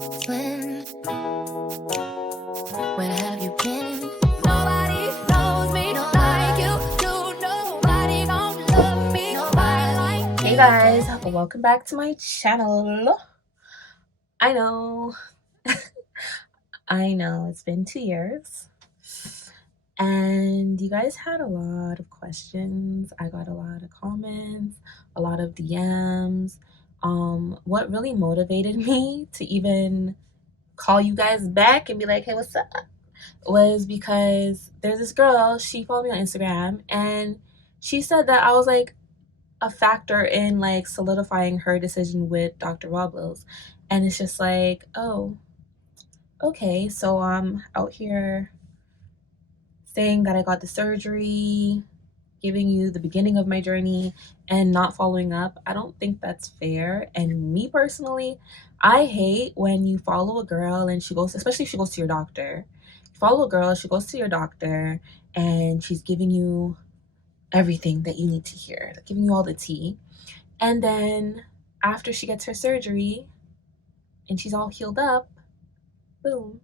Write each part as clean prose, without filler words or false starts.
Where have you been? Nobody knows me like you do. Nobody gon' love me. Nobody like Hey guys, welcome back to my channel. I know, I know it's been 2 years and you guys had a lot of questions. I got a lot of comments, a lot of DMs. What really motivated me to even call you guys back and be like, hey, what's up? Was because there's this girl, she followed me on Instagram and she said that I was like a factor in like solidifying her decision with Dr.Robles. And it's just like, oh, okay, so I'm out here saying that I got the surgery, giving you the beginning of my journey, and not following up. I don't think that's fair. And me personally, I hate when you follow a girl and she goes, especially if she goes to your doctor. You follow a girl, she goes to your doctor, and she's giving you everything that you need to hear, like giving you all the tea. And then after she gets her surgery and she's all healed up, boom,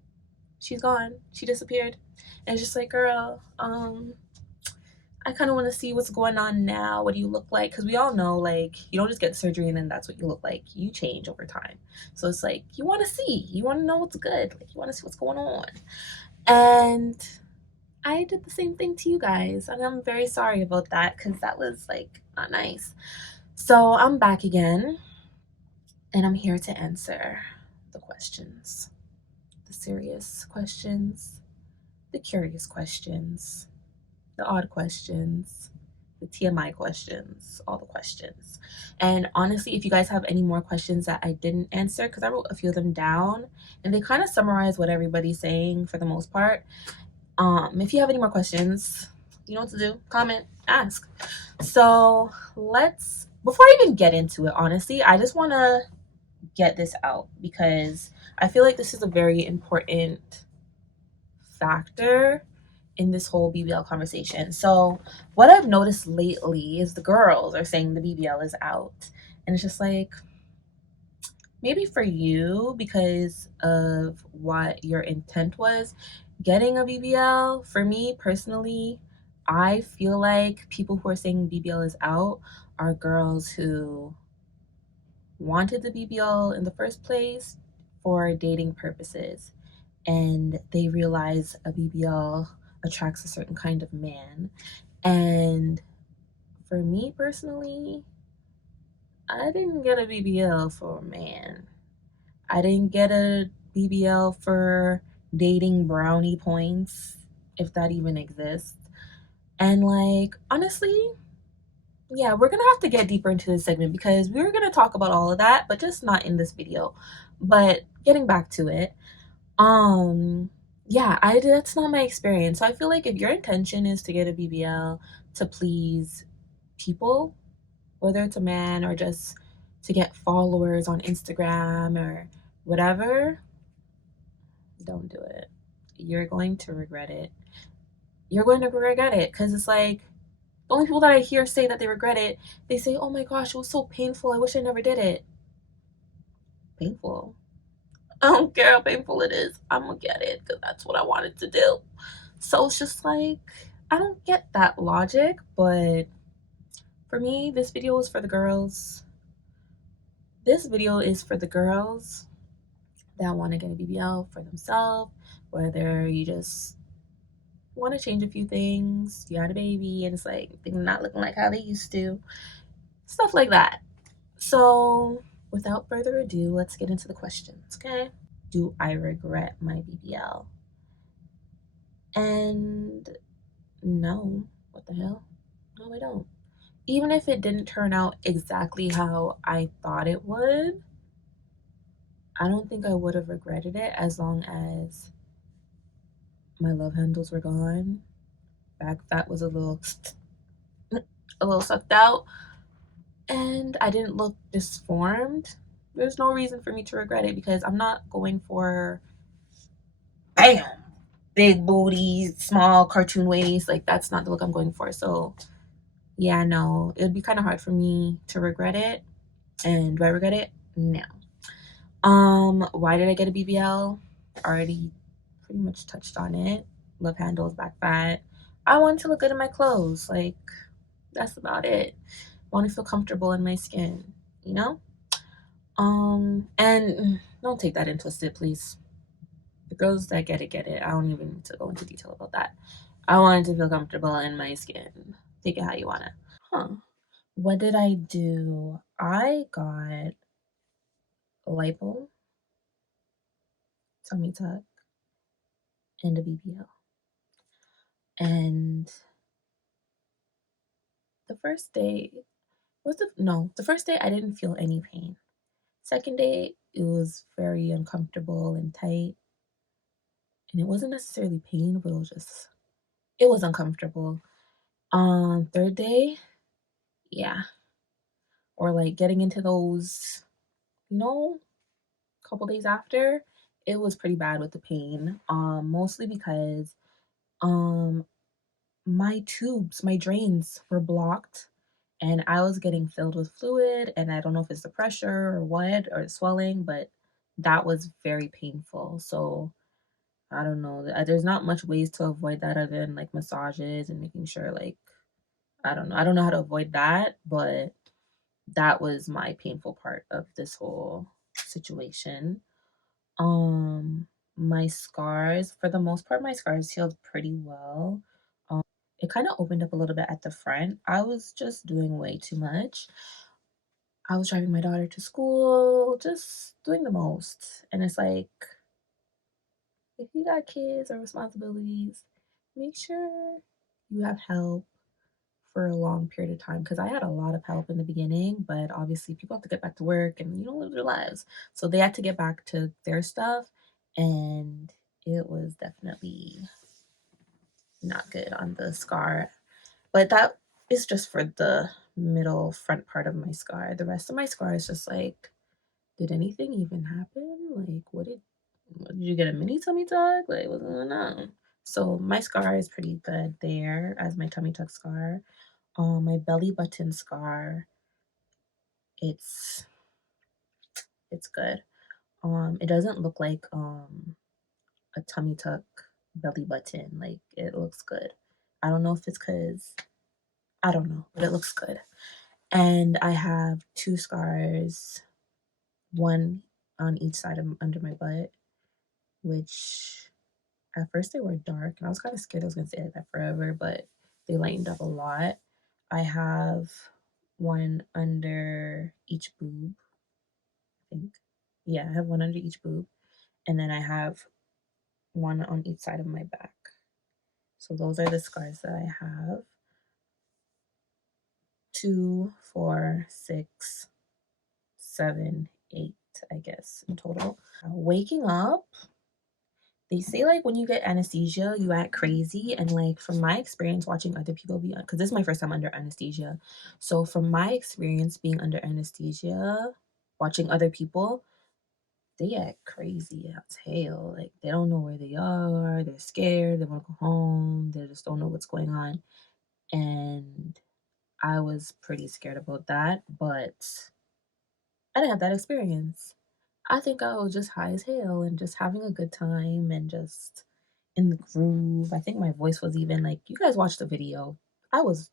she's gone. She disappeared. And it's just like, girl, I kind of want to see what's going on now. What do you look like? Because we all know, like, you don't just get surgery and then that's what you look like. You change over time. So it's like, you want to see. You want to know what's good. Like, you want to see what's going on. And I did the same thing to you guys. And I'm very sorry about that because that was, like, not nice. So I'm back again. And I'm here to answer the questions. The serious questions. The curious questions. The odd questions, the TMI questions, all the questions. And honestly, if you guys have any more questions that I didn't answer, because I wrote a few of them down and they kind of summarize what everybody's saying for the most part. If you have any more questions, you know what to do. Comment, ask. So before I even get into it, honestly, I just want to get this out because I feel like this is a very important factor in this whole BBL conversation. So what I've noticed lately is the girls are saying the BBL is out. And it's just like, maybe for you, because of what your intent was getting a BBL, for me personally, I feel like people who are saying BBL is out are girls who wanted the BBL in the first place for dating purposes. And they realize a BBL attracts a certain kind of man. And for me personally, I didn't get a BBL for a man. I didn't get a BBL for dating brownie points, if that even exists. And like, honestly, yeah, we're gonna have to get deeper into this segment because we were gonna talk about all of that, but just not in this video. But getting back to it, yeah, that's not my experience. So I feel like if your intention is to get a BBL to please people, whether it's a man or just to get followers on Instagram or whatever, don't do it. You're going to regret it. You're going to regret it because it's like the only people that I hear say that they regret it, they say, oh my gosh, it was so painful. I wish I never did it. Painful. I don't care how painful it is. I'm gonna get it because that's what I wanted to do. So it's just like, I don't get that logic, but for me, this video is for the girls. This video is for the girls that want to get a BBL for themselves, whether you just want to change a few things, you had a baby, and it's like things not looking like how they used to, stuff like that. So without further ado, let's get into the questions, okay? Do I regret my BBL? And no, what the hell? No, I don't. Even if it didn't turn out exactly how I thought it would, I don't think I would have regretted it as long as my love handles were gone. Back fat was a little sucked out, and I didn't look disformed. There's no reason for me to regret it because I'm not going for bam, big booties, small cartoon waist. Like that's not the look I'm going for. So yeah, no, it would be kind of hard for me to regret it. And do I regret it? No. Why did I get a BBL? Already pretty much touched on it. Love handles, back fat. I want to look good in my clothes. Like, that's about it. Want to feel comfortable in my skin, you know? And don't take that and twist it, please. The girls that get it. I don't even need to go into detail about that. I wanted to feel comfortable in my skin. Take it how you want it. Huh. What did I do? I got Lipo, tummy tuck, and a BBL. And the first day the first day I didn't feel any pain. Second day it was very uncomfortable and tight. And it wasn't necessarily pain, but it was uncomfortable. Third day, yeah. Or like getting into those, you know, couple days after, it was pretty bad with the pain. Mostly because um my tubes, my drains were blocked and I was getting filled with fluid, and I don't know if it's the pressure or what or the swelling, but that was very painful. So I don't know. There's not much ways to avoid that other than like massages and making sure like I don't know. I don't know how to avoid that, but that was my painful part of this whole situation. Um, my scars, for the most part, my scars healed pretty well. It kind of opened up a little bit at the front. I was just doing way too much. I was driving my daughter to school, just doing the most. And it's like, if you got kids or responsibilities, make sure you have help for a long period of time, because I had a lot of help in the beginning, but obviously people have to get back to work and live their lives. So they had to get back to their stuff, and it was definitely not good on the scar. But that is just for the middle front part of my scar. The rest of my scar is just like, did anything even happen? Like, did you get a mini tummy tuck? Like, what's going on? So my scar is pretty good there as my tummy tuck scar. My belly button scar, it's it's good. It doesn't look like a tummy tuck belly button. Like, it looks good. I don't know if it's because I don't know, but it looks good. And I have two scars, one on each side of under my butt, which at first they were dark, and I was kind of scared I was gonna stay like that forever, but they lightened up a lot. I have one under each boob, I think. Yeah, I have one under each boob, and then I have one on each side of my back. So those are the scars that I have. 2, 4, 6, 7, 8, I guess, in total. Waking up, they say like when you get anesthesia, you act crazy. And like from my experience watching other people be, because this is my first time under anesthesia. So from my experience being under anesthesia, watching other people, they act crazy as hell. Like they don't know where they are. They're scared. They want to go home. They just don't know what's going on. And I was pretty scared about that, but I didn't have that experience. I think I was just high as hell and just having a good time and just in the groove. I think my voice was even like, you guys watched the video. I was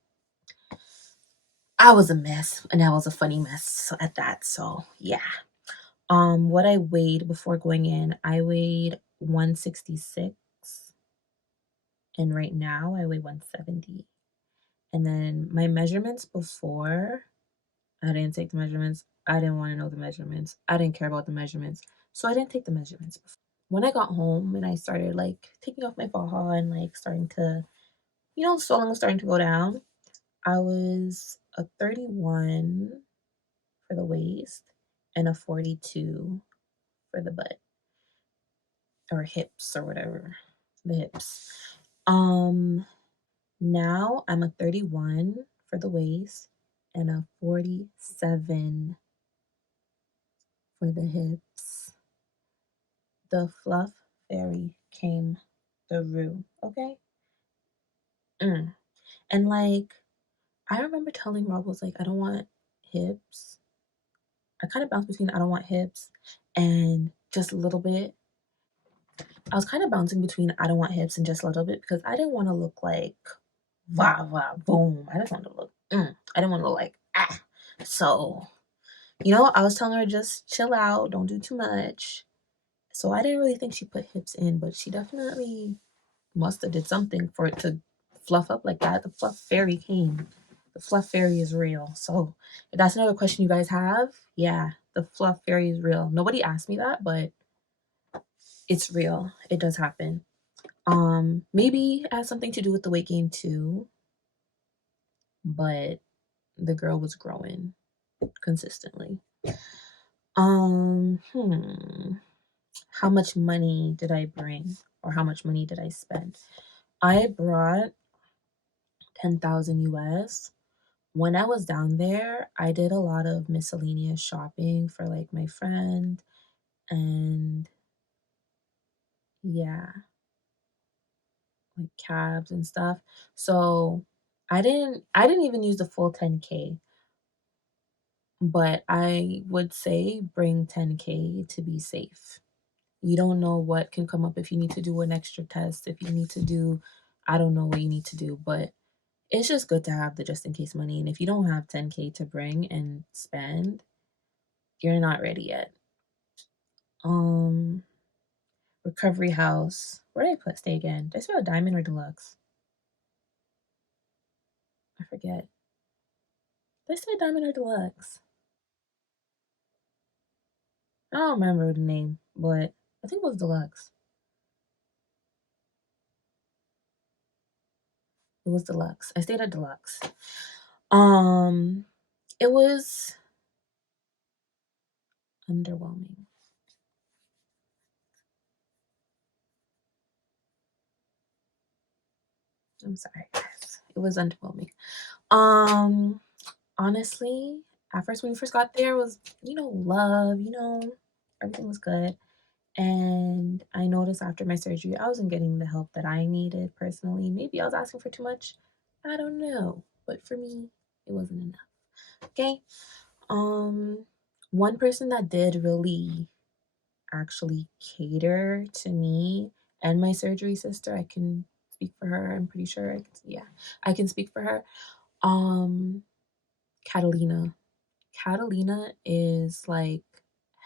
I was a mess, and I was a funny mess at that. So yeah. What I weighed before going in, I weighed 166, and right now I weigh 170. And then my measurements before, I didn't take the measurements. I didn't want to know the measurements. I didn't care about the measurements. So I didn't take the measurements. When I got home and I started like taking off my faja and like starting to, swelling was starting to go down, I was a 31 for the waist and a 42 for the butt or hips or whatever, the hips. Um, Now I'm a 31 for the waist and a 47 for the hips. The fluff fairy came through, okay? Mm. And like, I remember telling Rob was like, I don't want hips. I kind of bounced between I don't want hips and just a little bit. I was kind of bouncing between I don't want hips and just a little bit because I didn't want to look like va va boom. I just wanted to look. I didn't want to look like ah. So I was telling her just chill out, don't do too much. So I didn't really think she put hips in, but she definitely must have did something for it to fluff up like that. The fluff fairy came. The fluff fairy is real. So if that's another question you guys have, yeah, the fluff fairy is real. Nobody asked me that, but it's real. It does happen. Maybe it has something to do with the weight gain too, but the girl was growing consistently. How much money did I bring or how much money did I spend? I brought 10,000 US. When I was down there, I did a lot of miscellaneous shopping for like my friend and yeah, like cabs and stuff. So I didn't even use the full 10K, but I would say bring 10K to be safe. You don't know what can come up if you need to do an extra test, if you need to do I don't know what you need to do, but it's just good to have the just in case money. And if you don't have 10K to bring and spend, you're not ready yet. Um, Recovery house. Where did I put stay again? Did I spell diamond or deluxe? I forget. Did I say diamond or deluxe? I don't remember the name, but I think it was deluxe. It was deluxe. I stayed at deluxe. Um, it was underwhelming. I'm sorry, guys. It was underwhelming. Um, Honestly, at first when we first got there, it was love. Everything was good. And I noticed after my surgery, I wasn't getting the help that I needed personally. Maybe I was asking for too much. I don't know. But for me, it wasn't enough. Okay. Um, One person that did really actually cater to me and my surgery sister, I can speak for her. I'm pretty sure yeah, I can speak for her. Um, Catalina. Catalina is like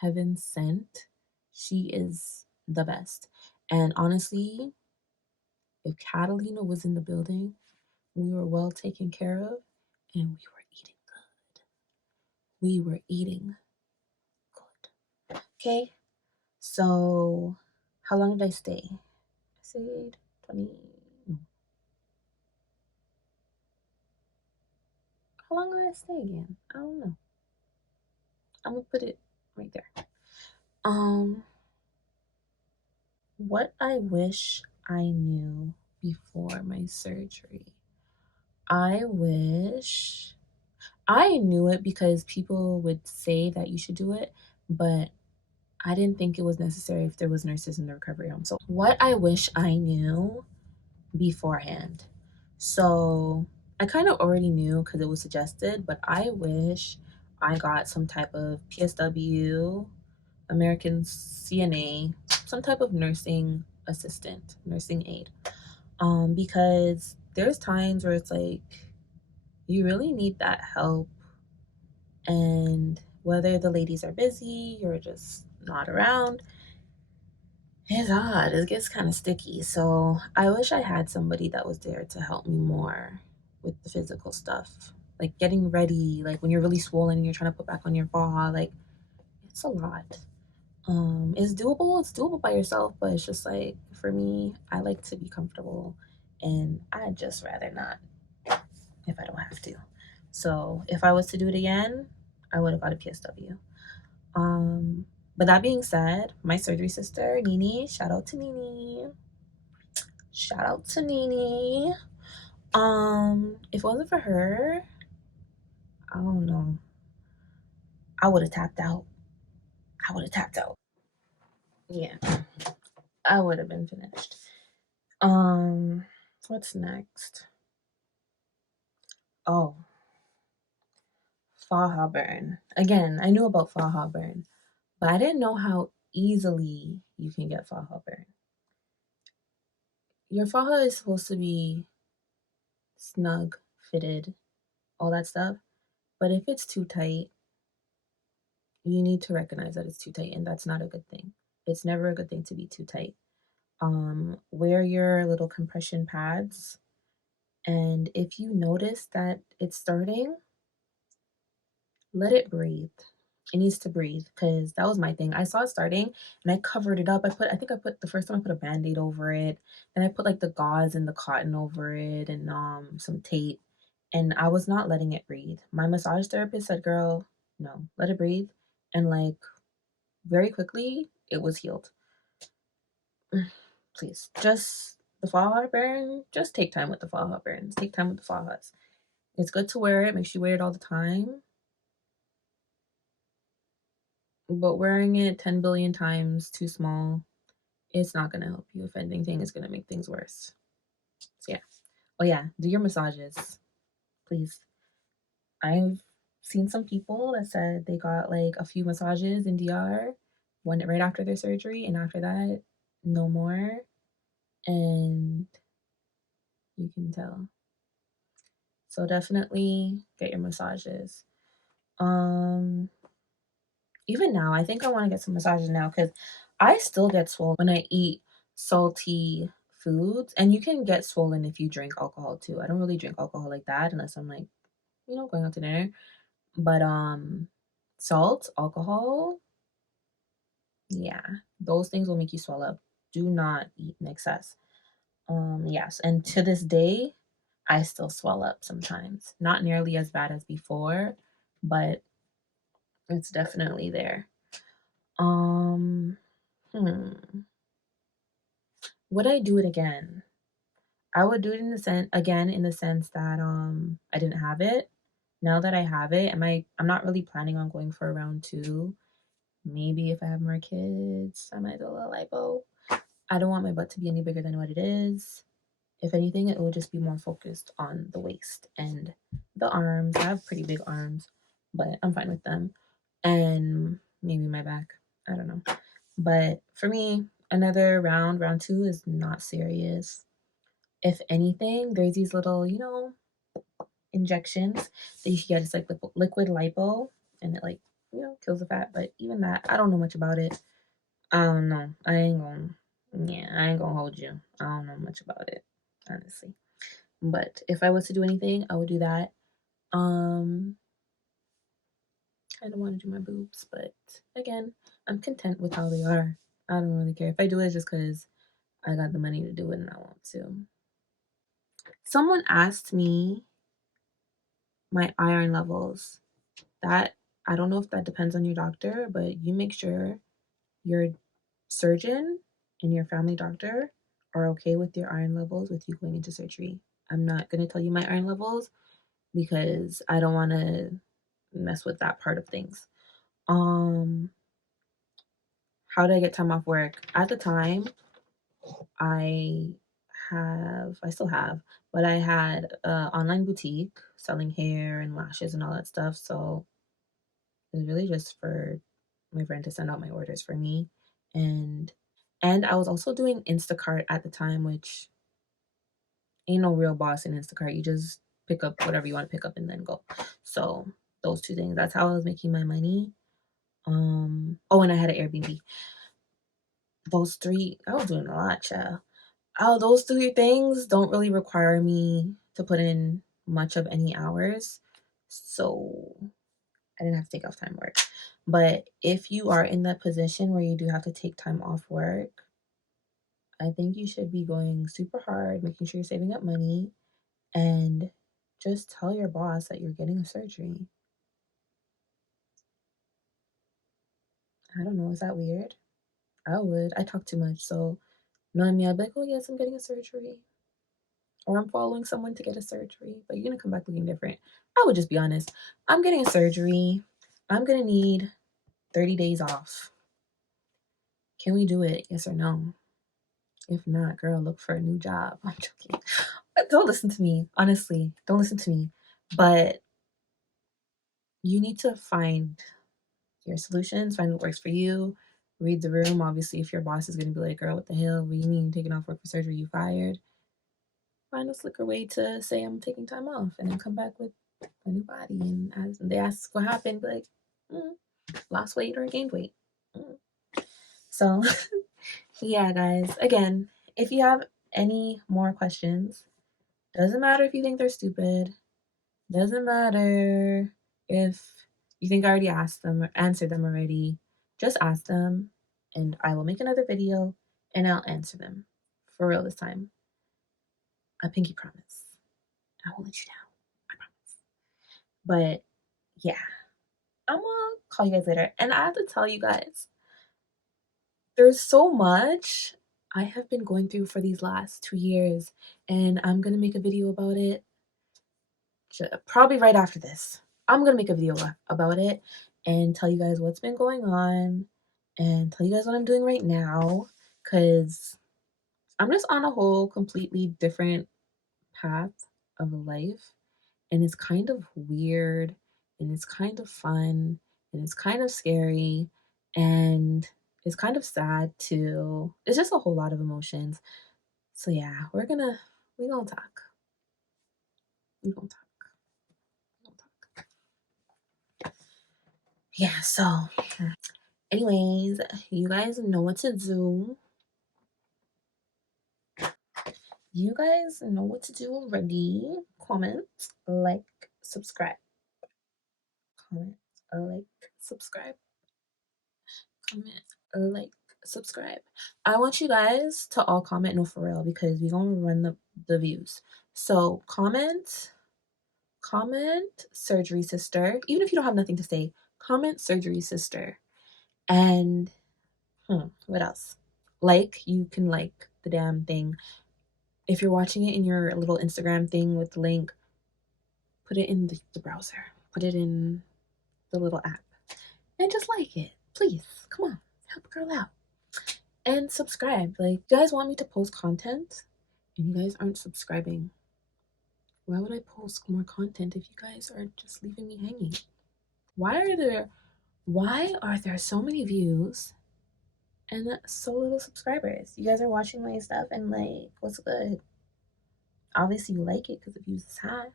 heaven sent. She is the best. And honestly, if Catalina was in the building, we were well taken care of and we were eating good. We were eating good. Okay, so how long did I stay? I stayed 20. No. How long did I stay again? I don't know. I'm gonna put it right there. Um, what I wish I knew before my surgery. I wish I knew it because people would say that you should do it, but I didn't think it was necessary if there was nurses in the recovery home. So what I wish I knew beforehand. So I kind of already knew because it was suggested, but I wish I got some type of PSW, American CNA, some type of nursing assistant, nursing aide. Because there's times where it's like you really need that help, and whether the ladies are busy or just not around, it's odd. It gets kind of sticky. So I wish I had somebody that was there to help me more with the physical stuff, like getting ready, like when you're really swollen and you're trying to put back on your Faja, like it's a lot. It's doable. It's doable by yourself, but it's just like for me, I like to be comfortable, and I'd just rather not if I don't have to. So if I was to do it again, I would have got a PSW. Um, but that being said, my surgery sister, Nini, shout out to Nini. Shout out to Nini. If it wasn't for her, I don't know. I would have tapped out. I would have tapped out. Yeah, I would have been finished. Um, what's next? Oh, Faja burn. Again, I knew about Faja burn, but I didn't know how easily you can get Faja burn. Your Faja is supposed to be snug, fitted, all that stuff. But if it's too tight, you need to recognize that it's too tight, and that's not a good thing. It's never a good thing to be too tight. Wear your little compression pads, and if you notice that it's starting, let it breathe. It needs to breathe, because that was my thing. I saw it starting and I covered it up. I think I put the first time I put a band-aid over it, and I put like the gauze and the cotton over it, and some tape, and I was not letting it breathe. My massage therapist said, "Girl, no, let it breathe." And like very quickly it was healed. Please, just the Faja burn, just take time with the Faja burns. Take time with the Fajas. It's good to wear it. Make sure you wear it all the time. But wearing it 10 billion times too small, it's not going to help you. If anything, it's going to make things worse. So, yeah. Oh, yeah. Do your massages, please. I've seen some people that said they got like a few massages in DR one right after their surgery, and after that, no more. And you can tell. So definitely get your massages. Um, Even now, I think I want to get some massages now, because I still get swollen when I eat salty foods. And you can get swollen if you drink alcohol too. I don't really drink alcohol like that unless I'm like, going out to dinner. But salt, alcohol, yeah, those things will make you swell up. Do not eat in excess. Yes, and to this day, I still swell up sometimes. Not nearly as bad as before, but it's definitely there. Um, hmm. Would I do it again? I would do it in the sense that I didn't have it. Now that I have it, I'm not really planning on going for a round two. Maybe if I have more kids, I might do a little lipo. I don't want my butt to be any bigger than what it is. If anything, it will just be more focused on the waist and the arms. I have pretty big arms, but I'm fine with them. And maybe my back. I don't know. But for me, another round two is not serious. If anything, there's these little, injections that you can get. It's like liquid lipo, and it like, kills the fat. But even that, I don't know much about it. I don't know. I ain't gonna hold you. I don't know much about it, honestly. But if I was to do anything, I would do that. Um, I don't want to do my boobs, but again, I'm content with how they are. I don't really care. If I do it, it's just because I got the money to do it and I want to. Someone asked me my iron levels. That I don't know if that depends on your doctor, but you make sure your surgeon and your family doctor are okay with your iron levels with you going into surgery. I'm not going to tell you my iron levels because I don't want to mess with that part of things. Um, how did I get time off work? At the time, I I still have, but I had an online boutique selling hair and lashes and all that stuff. So it was really just for my friend to send out my orders for me. And I was also doing Instacart at the time, which ain't no real boss in Instacart. You just pick up whatever you want to pick up and then go. So those two things, that's how I was making my money. Oh, and I had an Airbnb. Those three, I was doing a lot, child. Oh, those three things don't really require me to put in much of any hours. So I didn't have to take off time work. But if you are in that position where you do have to take time off work, I think you should be going super hard, making sure you're saving up money, and just tell your boss that you're getting a surgery. I don't know, is that weird? I would. I talk too much, so knowing me, I'd be like, oh yes, I'm getting a surgery. Or I'm following someone to get a surgery, but you're gonna come back looking different. I would just be honest. I'm getting a surgery. I'm gonna need 30 days off. Can we do it? Yes or no? If not, girl, look for a new job. I'm joking. But don't listen to me. Honestly, don't listen to me. But you need to find your solutions, find what works for you, read the room. Obviously, if your boss is going to be like, girl, what the hell? What do you mean taking off work for surgery? You fired? Find a slicker way to say I'm taking time off and then come back with a new body. And as they ask what happened, be like, lost weight or gained weight. So, yeah, guys, again, if you have any more questions, doesn't matter if you think they're stupid, doesn't matter if you think I already asked them or answered them already, just ask them and I will make another video and I'll answer them. For real this time. I pinky promise. I won't let you down. I promise. But yeah, I'm gonna call you guys later. And I have to tell you guys, there's so much I have been going through for these last 2 years, and I'm gonna make a video about it probably right after this. I'm gonna make a video about it and tell you guys what's been going on and tell you guys what I'm doing right now, because I'm just on a whole completely different path of life, and it's kind of weird and it's kind of fun and it's kind of scary and it's kind of sad too. It's just a whole lot of emotions. So yeah, we're gonna talk. We're gonna talk. We're gonna talk. Yeah, so anyways, you guys know what to do. You guys know what to do already. Comment, like, subscribe. Comment, like, subscribe. Comment, like, subscribe. I want you guys to all comment no for real, because we're gonna run the views. So comment surgery sister. Even if you don't have nothing to say, comment surgery sister. And what else? Like, you can like the damn thing. If you're watching it in your little Instagram thing with the link, put it in the browser. Put it in the little app. And just like it. Please. Come on. Help a girl out. And subscribe. Like, you guys want me to post content and you guys aren't subscribing. Why would I post more content if you guys are just leaving me hanging? Why are there so many views and so little subscribers? You guys are watching my stuff and like, what's good? Obviously you like it because the views is high.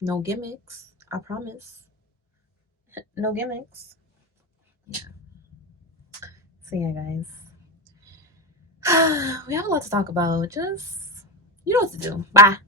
No gimmicks, I promise. No gimmicks. Yeah. So yeah, guys. We have a lot to talk about. Just, you know what to do. Bye.